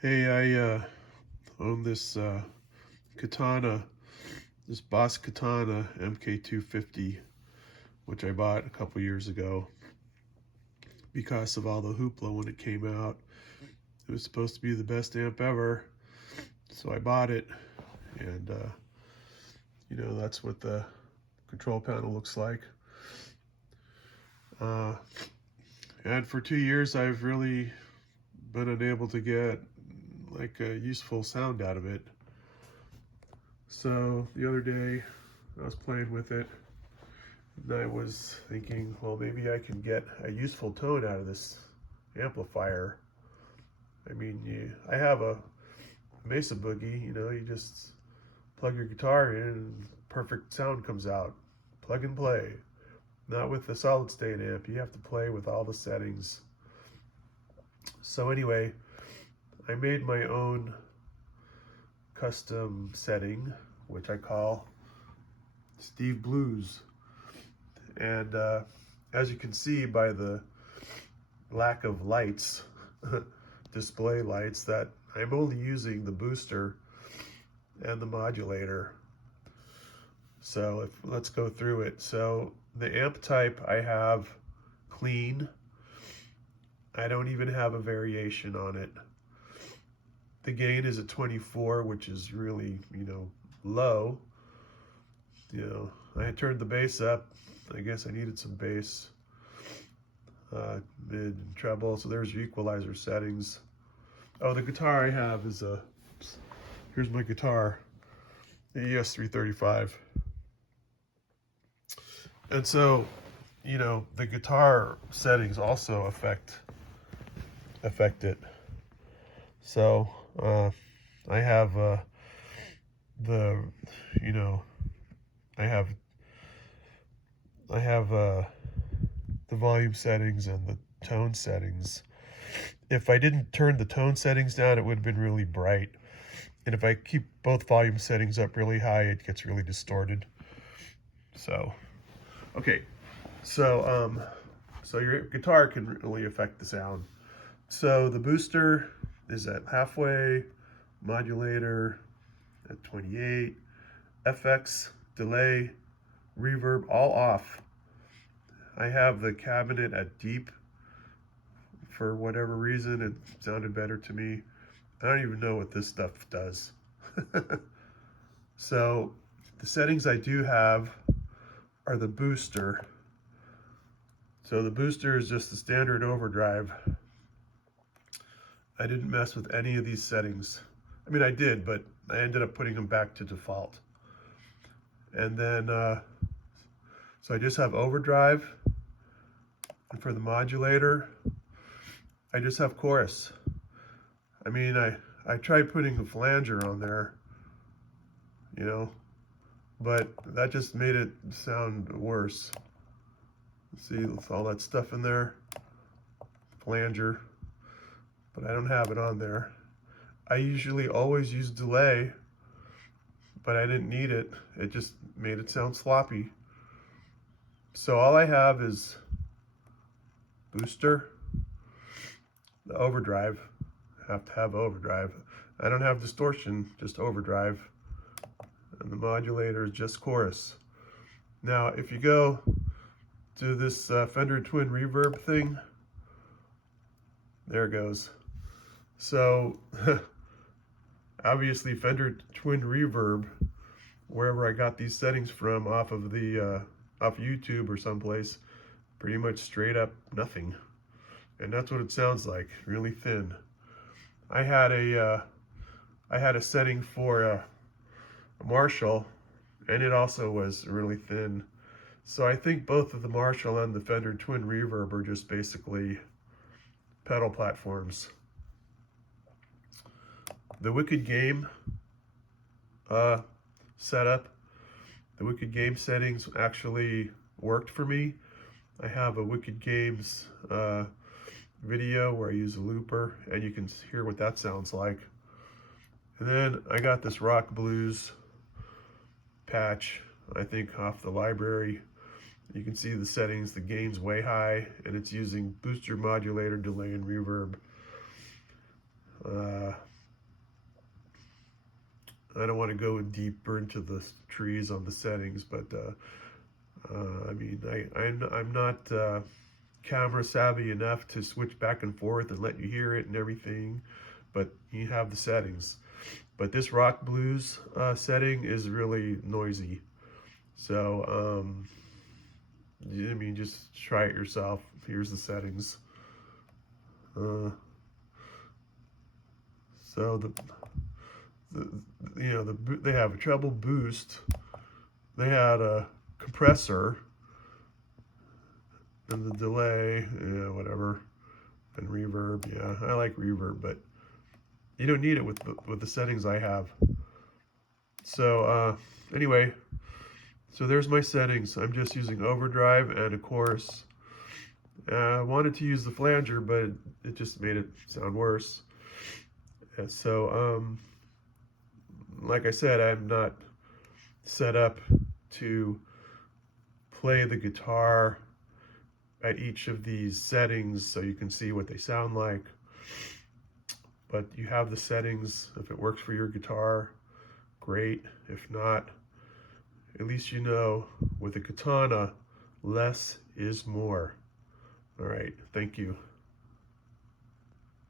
Hey, I own this Katana, this Boss Katana MK250, which I bought a couple years ago because of all the hoopla when it came out. It was supposed to be the best amp ever, so I bought it, and that's what the control panel looks like. Uh, and for 2 years, I've really been unable to get like a useful sound out of it. So the other day, I was playing with it, and I was thinking, well, maybe I can get a useful tone out of this amplifier. I mean, I have a Mesa Boogie, you just plug your guitar in and perfect sound comes out. Plug and play. Not with the solid state amp. You have to play with all the settings. So anyway, I made my own custom setting, which I call Steve Blues. And as you can see by the lack of lights, display lights, that I'm only using the booster and the modulator. So let's go through it. So the amp type I have clean. I don't even have a variation on it. The gain is at 24, which is really, low. I had turned the bass up. I guess I needed some bass, mid and treble. So there's your equalizer settings. Oh, the guitar I have is here's my guitar, the ES335. And so, the guitar settings also affect it. So, I have the, I have the volume settings and the tone settings. If I didn't turn the tone settings down, it would have been really bright. And if I keep both volume settings up really high, it gets really distorted. So, okay. So, so your guitar can really affect the sound. So the booster is at halfway, modulator at 28, FX, delay, reverb, all off. I have the cabinet at deep. For whatever reason, it sounded better to me. I don't even know what this stuff does. So the settings I do have are the booster. So the booster is just the standard overdrive. I didn't mess with any of these settings. I mean, I did, but I ended up putting them back to default. And then, so I just have overdrive. And for the modulator, I just have chorus. I mean, I tried putting a flanger on there, but that just made it sound worse. See, with all that stuff in there, flanger, but I don't have it on there. I usually always use delay, but I didn't need it. It just made it sound sloppy. So all I have is booster, the overdrive. I have to have overdrive. I don't have distortion, just overdrive. And the modulator is just chorus. Now, if you go to this Fender Twin Reverb thing, there it goes. So, obviously Fender Twin Reverb, wherever I got these settings from, off of YouTube or someplace, pretty much straight up nothing. And that's what it sounds like, really thin. I had a setting for a Marshall, and it also was really thin. So I think both of the Marshall and the Fender Twin Reverb are just basically pedal platforms. The Wicked Game setup, the Wicked Game settings actually worked for me. I have a Wicked Games video where I use a looper, and you can hear what that sounds like. And then I got this Rock Blues patch, I think off the library. You can see the settings, the gain's way high, and it's using booster, modulator, delay, and reverb. I don't want to go deeper into the trees on the settings, but I mean, I'm not camera savvy enough to switch back and forth and let you hear it and everything, but you have the settings. But this rock blues setting is really noisy. So, I mean, just try it yourself. Here's the settings. So they have a treble boost. They had a compressor and the delay, yeah, whatever, and reverb. Yeah, I like reverb, but you don't need it with the settings I have. So anyway, so there's my settings. I'm just using overdrive, and of course, I wanted to use the flanger, but it just made it sound worse. And so, like I said, I'm not set up to play the guitar at each of these settings so you can see what they sound like. But you have the settings. If it works for your guitar, great. If not, at least you know with a Katana, less is more. All right, thank you.